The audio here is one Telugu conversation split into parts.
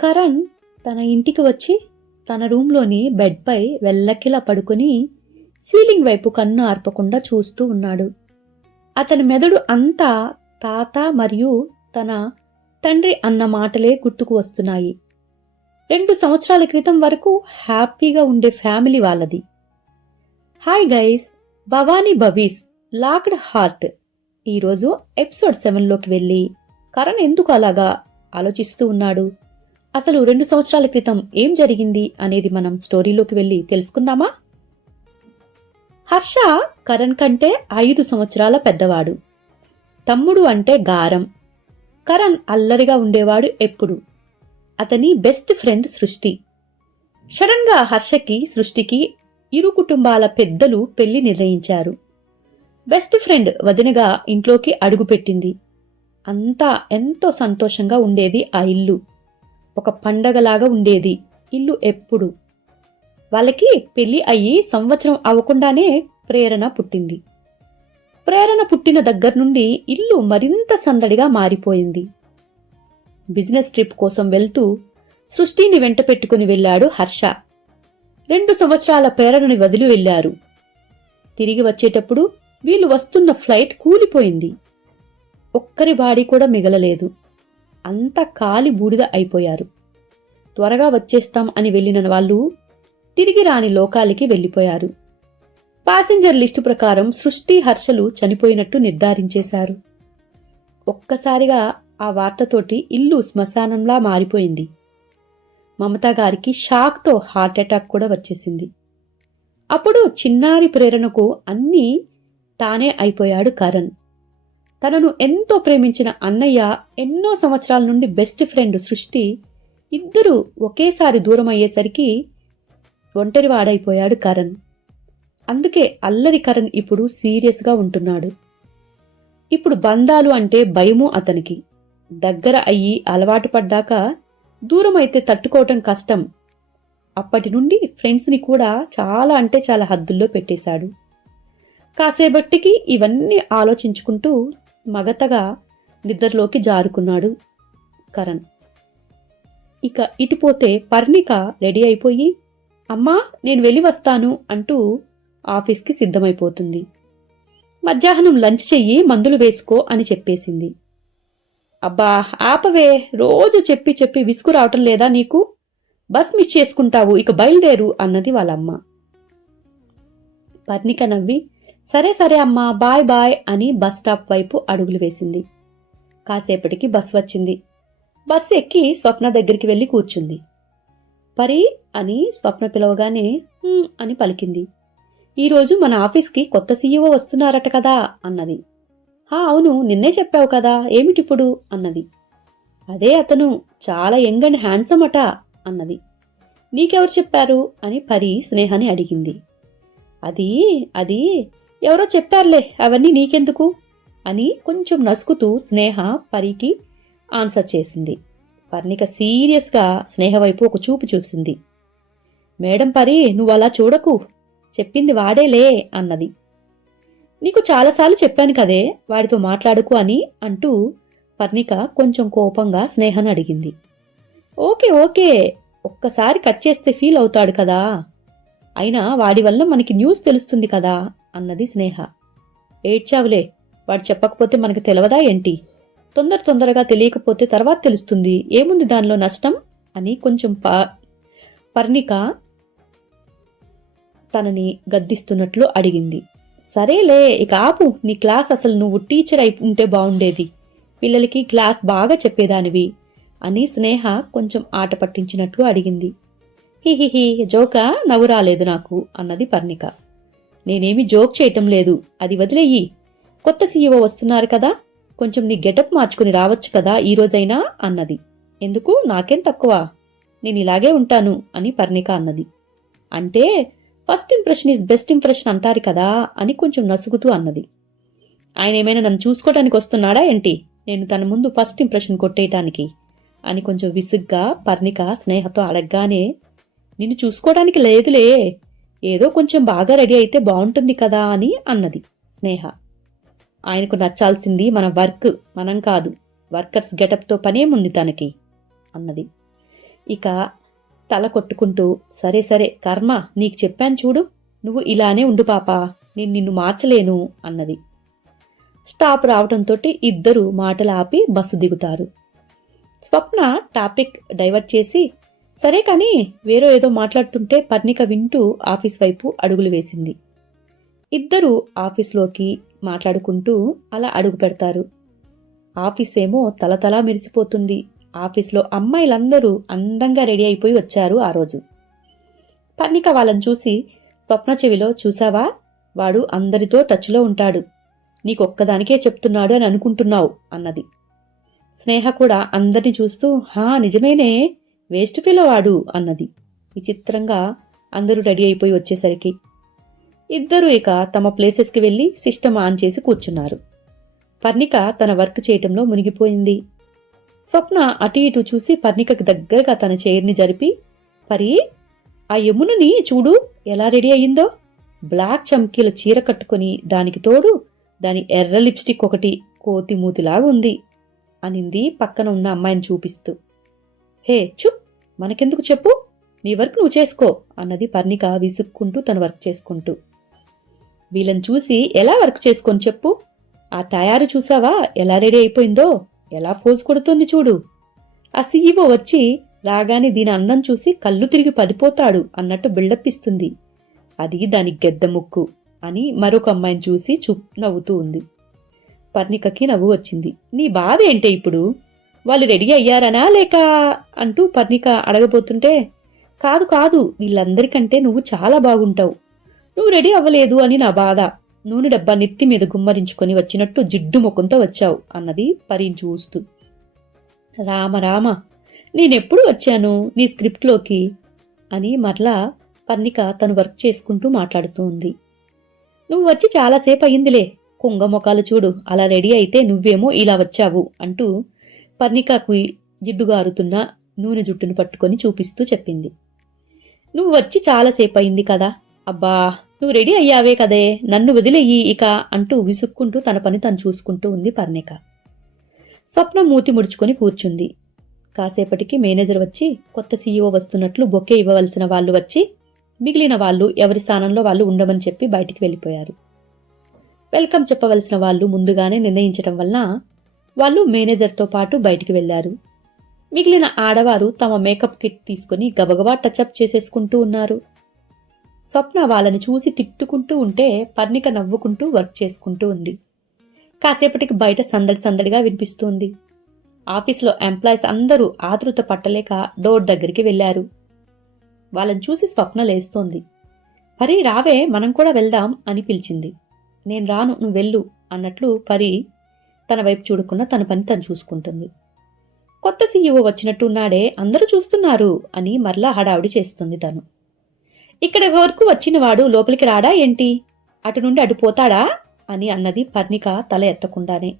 కరణ్ తన ఇంటికి వచ్చి తన రూంలోని బెడ్పై వెల్లకిలా పడుకుని సీలింగ్ వైపు కన్ను ఆర్పకుండా చూస్తూ ఉన్నాడు. అతని మెదడు అంతా తాత మరియు తన తండ్రి అన్న మాటలే గుర్తుకు వస్తున్నాయి. 2 సంవత్సరాల క్రితం వరకు హ్యాపీగా ఉండే ఫ్యామిలీ వాళ్ళది. హాయ్ గైస్, భవానీ భవీస్ లాక్డ్ హార్ట్. ఈరోజు ఎపిసోడ్ 7లోకి వెళ్ళి కరణ్ ఎందుకు అలాగా ఆలోచిస్తూ ఉన్నాడు, అసలు 2 సంవత్సరాల క్రితం ఏం జరిగింది అనేది మనం స్టోరీలోకి వెళ్ళి తెలుసుకుందామా? హర్ష కరణ్ కంటే 5 సంవత్సరాల పెద్దవాడు. తమ్ముడు అంటే గారం. కరణ్ అల్లరిగా ఉండేవాడు ఎప్పుడు. అతని బెస్ట్ ఫ్రెండ్ సృష్టి. సడన్ గా హర్షకి సృష్టికి ఇరు కుటుంబాల పెద్దలు పెళ్లి నిర్ణయించారు. బెస్ట్ ఫ్రెండ్ వదినగా ఇంట్లోకి అడుగుపెట్టింది. అంతా ఎంతో సంతోషంగా ఉండేది. ఆ ఇల్లు ఒక పండగలాగా ఉండేది. ఇల్లు ఎప్పుడు వాళ్ళకి పెళ్లి అయ్యి సంవత్సరం అవ్వకుండానే ప్రేరణ పుట్టింది. ప్రేరణ పుట్టిన దగ్గర నుండి ఇల్లు మరింత సందడిగా మారిపోయింది. బిజినెస్ ట్రిప్ కోసం వెళ్తూ సృష్టిని వెంట పెట్టుకుని వెళ్లాడు హర్ష. 2 సంవత్సరాల ప్రేరణని వదిలి వెళ్లారు. తిరిగి వచ్చేటప్పుడు వీళ్ళు వస్తున్న ఫ్లైట్ కూలిపోయింది. ఒక్కరి బాడీ కూడా మిగలలేదు. అంతా కాలి బూడిద అయిపోయారు. త్వరగా వచ్చేస్తాం అని వెళ్లిన వాళ్ళు తిరిగి రాని లోకాలకి వెళ్లిపోయారు. ప్యాసింజర్ లిస్టు ప్రకారం సృష్టి హర్షలు చనిపోయినట్టు నిర్ధారించేశారు. ఒక్కసారిగా ఆ వార్తతోటి ఇల్లు శ్మశానంలా మారిపోయింది. మమతా గారికి షాక్తో హార్ట్అటాక్ కూడా వచ్చేసింది. అప్పుడు చిన్నారి ప్రేరణకు అన్నీ తానే అయిపోయాడు కరణ్. తనను ఎంతో ప్రేమించిన అన్నయ్య, ఎన్నో సంవత్సరాల నుండి బెస్ట్ ఫ్రెండ్ సృష్టి ఇద్దరూ ఒకేసారి దూరం అయ్యేసరికి ఒంటరివాడైపోయాడు కరణ్. అందుకే అల్లరి కరణ్ ఇప్పుడు సీరియస్గా ఉంటున్నాడు. ఇప్పుడు బంధాలు అంటే భయము అతనికి. దగ్గర అయ్యి అలవాటు పడ్డాక దూరం అయితే తట్టుకోవటం కష్టం. అప్పటి నుండి ఫ్రెండ్స్ని కూడా చాలా అంటే చాలా హద్దుల్లో పెట్టేశాడు. కాసేపట్టికి ఇవన్నీ ఆలోచించుకుంటూ మగతగా నిద్రలోకి జారుకున్నాడు కరణ్. ఇక ఇటుపోతే పర్ణిక రెడీ అయిపోయి, అమ్మా నేను వెళ్ళి వస్తాను అంటూ ఆఫీస్కి సిద్ధమైపోతుంది. మధ్యాహ్నం లంచ్ చెయ్యి, మందులు వేసుకో అని చెప్పేసింది. అబ్బా ఆపవే, రోజు చెప్పి చెప్పి విసుగు రావటం లేదా నీకు? బస్ మిస్ చేసుకుంటావు, ఇక బయలుదేరు అన్నది వాళ్ళమ్మ. పర్ణిక నవ్వి సరే సరే అమ్మా, బాయ్ బాయ్ అని బస్ స్టాప్ వైపు అడుగులు వేసింది. కాసేపటికి బస్ వచ్చింది. బస్సు ఎక్కి స్వప్న దగ్గరికి వెళ్లి కూర్చుంది. పరి అని స్వప్న పిలవగానే అని పలికింది. ఈరోజు మన ఆఫీస్కి కొత్త సీఈఓ వస్తున్నారట కదా అన్నది. అవును, నిన్నే చెప్పావు కదా, ఏమిటిప్పుడు అన్నది. అదే అతను చాలా యంగ్ అండ్ హ్యాండ్సమ్ అట అన్నది. నీకెవరు చెప్పారు అని పరి స్నేహని అడిగింది. అది అది ఎవరో చెప్పారులే, అవన్నీ నీకెందుకు అని కొంచెం నసుకుతూ స్నేహ పరికి ఆన్సర్ చేసింది. పర్ణిక సీరియస్గా స్నేహ వైపు ఒక చూపు చూసింది. మేడం పరి, నువ్వు అలా చూడకు, చెప్పింది వాడేలే అన్నది. నీకు చాలాసార్లు చెప్పాను కదే వాడితో మాట్లాడుకు అని అంటూ పర్ణిక కొంచెం కోపంగా స్నేహను అడిగింది. ఓకే ఓకే, ఒక్కసారి కట్ చేస్తే ఫీల్ అవుతాడు కదా, అయినా వాడి వల్ల మనకి న్యూస్ తెలుస్తుంది కదా అన్నది స్నేహ. ఏడ్చావులే, వాడు చెప్పకపోతే మనకు తెలవదా ఏంటి? తొందరగా తెలియకపోతే తర్వాత తెలుస్తుంది, ఏముంది దానిలో నష్టం అని కొంచెం పర్ణిక తనని గద్దిస్తున్నట్లు అడిగింది. సరేలే ఇక ఆపు నీ క్లాస్, అసలు నువ్వు టీచర్ అయి ఉంటే బాగుండేది, పిల్లలకి క్లాస్ బాగా చెప్పేదానివి అని స్నేహ కొంచెం ఆట పట్టించినట్లు అడిగింది. హిహిహి, జోకా, నవ్వు రాలేదు నాకు అన్నది పర్ణిక. నేనేమి జోక్ చేయటం లేదు, అది వదిలేయి. కొత్త సీఈఓ వస్తున్నారు కదా, కొంచెం నీ గెటప్ మార్చుకుని రావచ్చు కదా ఈ రోజైనా అన్నది. ఎందుకు, నాకేం తక్కువ, నేను ఇలాగే ఉంటాను అని పర్ణిక అన్నది. అంటే first impression is best impression అంటారు కదా అని కొంచెం నసుగుతూ అన్నది. ఆయన ఏమైనా నన్ను చూసుకోవటానికి వస్తున్నాడా ఏంటి, నేను తన ముందు ఫస్ట్ ఇంప్రెషన్ కొట్టేయటానికి అని కొంచెం విసుగ్గా పర్ణిక స్నేహతో అడగగానే, నిన్ను చూసుకోవడానికి లేదులే, ఏదో కొంచెం బాగా రెడీ అయితే బాగుంటుంది కదా అని అన్నది స్నేహ. ఆయనకు నచ్చాల్సింది మన వర్క్, మనం కాదు. వర్కర్స్ గెటప్తో పనేముంది తనకి అన్నది. ఇక తల కొట్టుకుంటూ, సరే సరే కర్మ, నీకు చెప్పాను చూడు, నువ్వు ఇలానే ఉండు పాపా, నేను నిన్ను మార్చలేను అన్నది. స్టాప్ రావడంతో ఇద్దరు మాటలు ఆపి బస్సు దిగుతారు. స్వప్న టాపిక్ డైవర్ట్ చేసి, సరే కానీ వేరే ఏదో మాట్లాడుతుంటే పర్ణిక వింటూ ఆఫీస్ వైపు అడుగులు వేసింది. ఇద్దరూ ఆఫీస్లోకి మాట్లాడుకుంటూ అలా అడుగు పెడతారు. ఆఫీస్ ఏమో తలతలా మెరిసిపోతుంది. ఆఫీస్లో అమ్మాయిలందరూ అందంగా రెడీ అయిపోయి వచ్చారు ఆ రోజు. పర్ణిక వాళ్ళని చూసి, స్వప్న చెవిలో, చూసావా, వాడు అందరితో టచ్లో ఉంటాడు, నీకొక్కదానికే చెప్తున్నాడు అని అనుకుంటున్నావు అన్నది. స్నేహ కూడా అందరిని చూస్తూ, హా నిజమేనే, వేస్ట్ ఫీలో వాడు అన్నది. విచిత్రంగా అందరూ రెడీ అయిపోయి వచ్చేసరికి ఇద్దరూ ఇక తమ ప్లేసెస్కి వెళ్లి సిస్టమ్ ఆన్ చేసి కూర్చున్నారు. పర్ణిక తన వర్క్ చేయటంలో మునిగిపోయింది. స్వప్న అటు ఇటు చూసి పర్ణికకి దగ్గరగా తన చైర్ని జరిపి, పరి, ఆ యమునని చూడు ఎలా రెడీ అయ్యిందో, బ్లాక్ చమ్కీల చీర కట్టుకుని దానికి తోడు దాని ఎర్ర లిప్స్టిక్ ఒకటి కోతి మూతిలాగా ఉంది అనింది పక్కన ఉన్న అమ్మాయిని చూపిస్తూ. హే చుప్, మనకెందుకు చెప్పు, నీ వర్క్ నువ్వు చేసుకో అన్నది పర్ణిక విసుక్కుంటూ తన వర్క్ చేసుకుంటూ. వీళ్ళని చూసి ఎలా వర్క్ చేసుకొని చెప్పు, ఆ తయారు చూసావా ఎలా రెడీ అయిపోయిందో, ఎలా ఫోజు కొడుతుంది చూడు, ఆ సీఈఓ వచ్చి రాగానే దీని అందం చూసి కళ్ళు తిరిగి పడిపోతాడు అన్నట్టు బిల్డప్ ఇస్తుంది, అది దాని గెద్ద ముక్కు అని మరొక అమ్మాయిని చూసి నవ్వుతూ ఉంది. పర్ణికకి నవ్వు వచ్చింది. నీ బాధ ఏంటే ఇప్పుడు, వాళ్ళు రెడీ అయ్యారనా లేక అంటూ పర్ణిక అడగబోతుంటే, కాదు కాదు, వీళ్ళందరికంటే నువ్వు చాలా బాగుంటావు, నువ్వు రెడీ అవ్వలేదు అని నా బాధ, నూనె డబ్బా నెత్తి మీద గుమ్మరించుకొని వచ్చినట్టు జిడ్డు ముఖంతో వచ్చావు అన్నది పరీని చూస్తూ. రామ రామ, నేనెప్పుడు వచ్చాను నీ స్క్రిప్ట్లోకి అని మరలా పర్ణిక తను వర్క్ చేసుకుంటూ మాట్లాడుతూ ఉంది. నువ్వు వచ్చి చాలాసేపు అయిందిలే, కుంగ మొఖాలు చూడు అలా రెడీ అయితే నువ్వేమో ఇలా వచ్చావు అంటూ పర్ణికకు జిడ్డుగారుతున్న నూనె జుట్టును పట్టుకొని చూపిస్తూ చెప్పింది. నువ్వు వచ్చి చాలాసేపు అయింది కదా, అబ్బా నువ్వు రెడీ అయ్యావే కదే, నన్ను వదిలేయి ఇక అంటూ విసుక్కుంటూ తన పని తను చూసుకుంటూ ఉంది పర్ణిక. స్వప్న మూతి ముడుచుకొని కూర్చుంది. కాసేపటికి మేనేజర్ వచ్చి కొత్త సీఈఓ వస్తున్నట్లు బొకే ఇవ్వవలసిన వాళ్ళు వచ్చి మిగిలిన వాళ్ళు ఎవరి స్థానంలో వాళ్ళు ఉండమని చెప్పి బయటికి వెళ్ళిపోయారు. వెల్కమ్ చెప్పవలసిన వాళ్ళు ముందుగానే నిర్ణయించటం వలన వాళ్ళు మేనేజర్తో పాటు బయటికి వెళ్లారు. మిగిలిన ఆడవారు తమ మేకప్ కిట్ తీసుకుని గబగబా టచ్అప్ చేసేసుకుంటూ ఉన్నారు. స్వప్న వాళ్ళని చూసి తిట్టుకుంటూ ఉంటే పర్ణిక నవ్వుకుంటూ వర్క్ చేసుకుంటూ ఉంది. కాసేపటికి బయట సందడి సందడిగా వినిపిస్తుంది. ఆఫీస్లో ఎంప్లాయీస్ అందరూ ఆతృత పట్టలేక డోర్ దగ్గరికి వెళ్లారు. వాళ్ళని చూసి స్వప్న లేస్తోంది. పరి రావే, మనం కూడా వెళ్దాం అని పిలిచింది. నేను రాను, నువ్వు వెళ్ళు అన్నట్లు పరి తన వైపు చూడకుండా తన పని తను చూసుకుంటుంది. కొత్త సీఈఓ వచ్చినట్టు ఉన్నాడే, అందరూ చూస్తున్నారు అని మరలా హడావుడి చేస్తుంది తను. ఇక్కడ వరకు వచ్చినవాడు లోపలికి రాడా ఏంటి, అటు నుండి అటు పోతాడా అని అన్నది పర్ణిక తల ఎత్తకుండానే.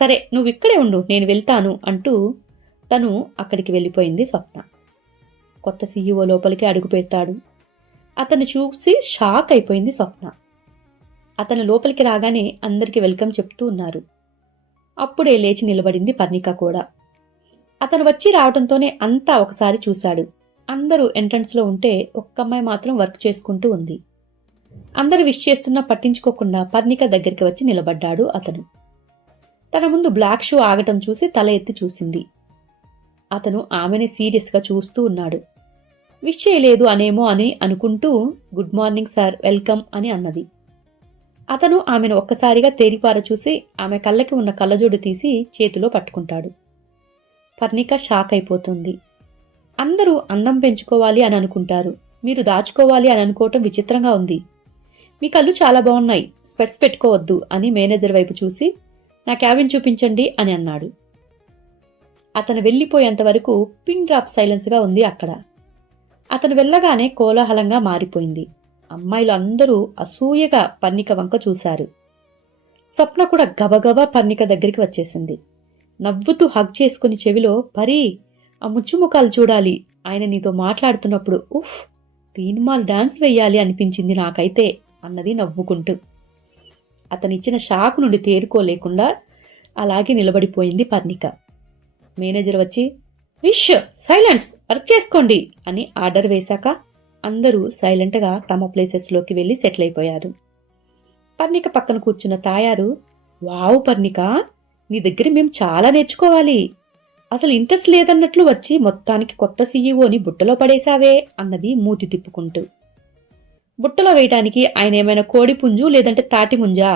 సరే నువ్విక్కడే ఉండు, నేను వెళ్తాను అంటూ తను అక్కడికి వెళ్ళిపోయింది స్వప్న. కొత్త సీఈఓ లోపలికి అడుగు పెడతాడు. అతను చూసి షాక్ అయిపోయింది స్వప్న. అతను లోపలికి రాగానే అందరికీ వెల్కమ్ చెప్తూ ఉన్నారు. అప్పుడే లేచి నిలబడింది పర్ణిక కూడా. అతను వచ్చి రావడంతోనే అంతా ఒకసారి చూశాడు. అందరూ ఎంట్రన్స్లో ఉంటే ఒక్క అమ్మాయి మాత్రం వర్క్ చేసుకుంటూ ఉంది. అందరూ విష్ చేస్తున్నా పట్టించుకోకుండా పర్ణిక దగ్గరికి వచ్చి నిలబడ్డాడు అతను. తన ముందు బ్లాక్ షూ ఆగటం చూసి తల ఎత్తి చూసింది. అతను ఆమెని సీరియస్గా చూస్తూ ఉన్నాడు. విష్ చేయలేదు అనేమో అని అనుకుంటూ గుడ్ మార్నింగ్ సార్, వెల్కమ్ అని అన్నది. అతను ఆమెను ఒక్కసారిగా తేరిపార చూసి ఆమె కళ్ళకి ఉన్న కళ్ళజోడు తీసి చేతిలో పట్టుకుంటాడు. పర్ణిక షాక్ అయిపోతుంది. అందరూ అందం పెంచుకోవాలి అని అనుకుంటారు, మీరు దాచుకోవాలి అని అనుకోవటం విచిత్రంగా ఉంది. మీ కళ్ళు చాలా బాగున్నాయి, స్పెట్స్ పెట్టుకోవద్దు అని మేనేజర్ వైపు చూసి నా క్యాబిన్ చూపించండి అని అన్నాడు. అతను వెళ్ళిపోయేంతవరకు పిన్ డ్రాప్ సైలెన్స్గా ఉంది అక్కడ. అతను వెళ్ళగానే కోలాహలంగా మారిపోయింది. అమ్మాయిలు అందరూ అసూయగా పర్ణిక వంక చూశారు. స్వప్న కూడా గబగబా పర్ణిక దగ్గరికి వచ్చేసింది. నవ్వుతూ హగ్ చేసుకుని చెవిలో, పరీ ఆ ముచ్చుముఖాలు చూడాలి, ఆయన నీతో మాట్లాడుతున్నప్పుడు ఉఫ్ తీన్మాల్ డాన్స్ వెయ్యాలి అనిపించింది నాకైతే అన్నది నవ్వుకుంటూ. అతనిచ్చిన షాక్ నుండి తేరుకోలేకుండా అలాగే నిలబడిపోయింది పర్ణిక. మేనేజర్ వచ్చి, విష్ సైలెన్స్ వర్క్ చేసుకోండి అని ఆర్డర్ వేశాక అందరూ సైలెంట్గా తమ ప్లేసెస్లోకి వెళ్ళి సెటిల్ అయిపోయారు. పర్ణిక పక్కన కూర్చున్న తాయారు, వావ్ పర్ణిక, నీ దగ్గర మేము చాలా నేర్చుకోవాలి. అసలు ఇంట్రెస్ట్ లేదన్నట్లు వచ్చి మొత్తానికి కొత్త సీఈఓని బుట్టలో పడేశావే అన్నది మూతి తిప్పుకుంటూ. బుట్టలో వేయటానికి ఆయన ఏమైనా కోడి పుంజు లేదంటే తాటి ముంజా?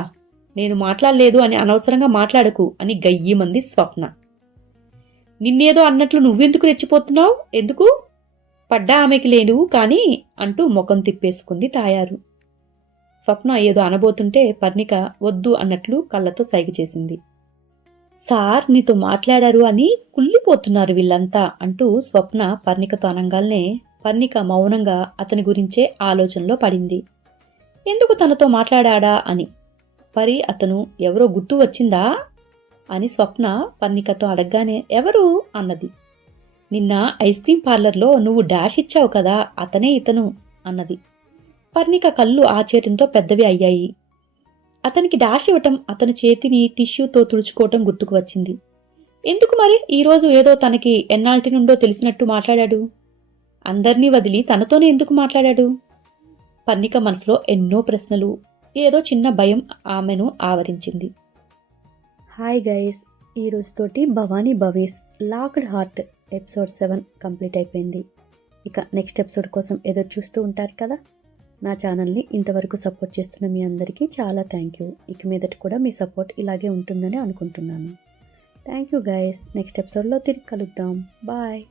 నేను మాట్లాడలేదు అని అనవసరంగా మాట్లాడకు అని గయ్యిమంది స్వప్న. నిన్నేదో అన్నట్లు నువ్వెందుకు రెచ్చిపోతున్నావు? ఎందుకు? పడ్డా ఆమెకి లేను కాని అంటూ ముఖం తిప్పేసుకుంది తాయారు. స్వప్న ఏదో అనబోతుంటే పర్ణిక వద్దు అన్నట్లు కళ్ళతో సైగ చేసింది. సార్ నీతో మాట్లాడారు అని కుళ్ళిపోతున్నారు వీళ్ళంతా అంటూ స్వప్న పర్ణికతో అనంగాల్నే పర్ణిక మౌనంగా అతని గురించే ఆలోచనలో పడింది. ఎందుకు తనతో మాట్లాడా అని. పరి అతను ఎవరో గుర్తు వచ్చిందా అని స్వప్న పర్ణికతో అడగగానే ఎవరు అన్నది. నిన్న ఐస్ క్రీం పార్లర్లో నువ్వు డాష్ ఇచ్చావు కదా, అతనే ఇతను అన్నది. పర్ణిక కళ్ళు ఆశ్చర్యంతో పెద్దవి అయ్యాయి. అతనికి డాష్ ఇవ్వటం, అతని చేతిని టిష్యూతో తుడుచుకోవటం గుర్తుకు వచ్చింది. ఎందుకు మరి ఈరోజు ఏదో తనకి ఎన్నాల్టి నుండో తెలిసినట్టు మాట్లాడాడు? అందర్నీ వదిలి తనతోనే ఎందుకు మాట్లాడాడు? పర్ణిక మనసులో ఎన్నో ప్రశ్నలు, ఏదో చిన్న భయం ఆమెను ఆవరించింది. హాయ్ గైస్, ఈ రోజుతోటి భవానీ భవేస్ లాక్డ్ హార్ట్ ఎపిసోడ్ 7 కంప్లీట్ అయిపోయింది. ఇక నెక్స్ట్ ఎపిసోడ్ కోసం ఎదురు చూస్తూ ఉంటారు కదా. నా ఛానల్ని ఇంతవరకు సపోర్ట్ చేస్తున్న మీ అందరికీ చాలా థ్యాంక్ యూ. ఇక మీదట కూడా మీ సపోర్ట్ ఇలాగే ఉంటుందని అనుకుంటున్నాను. Thank you guys. నెక్స్ట్ ఎపిసోడ్లో తిరిగి కలుద్దాం. బాయ్.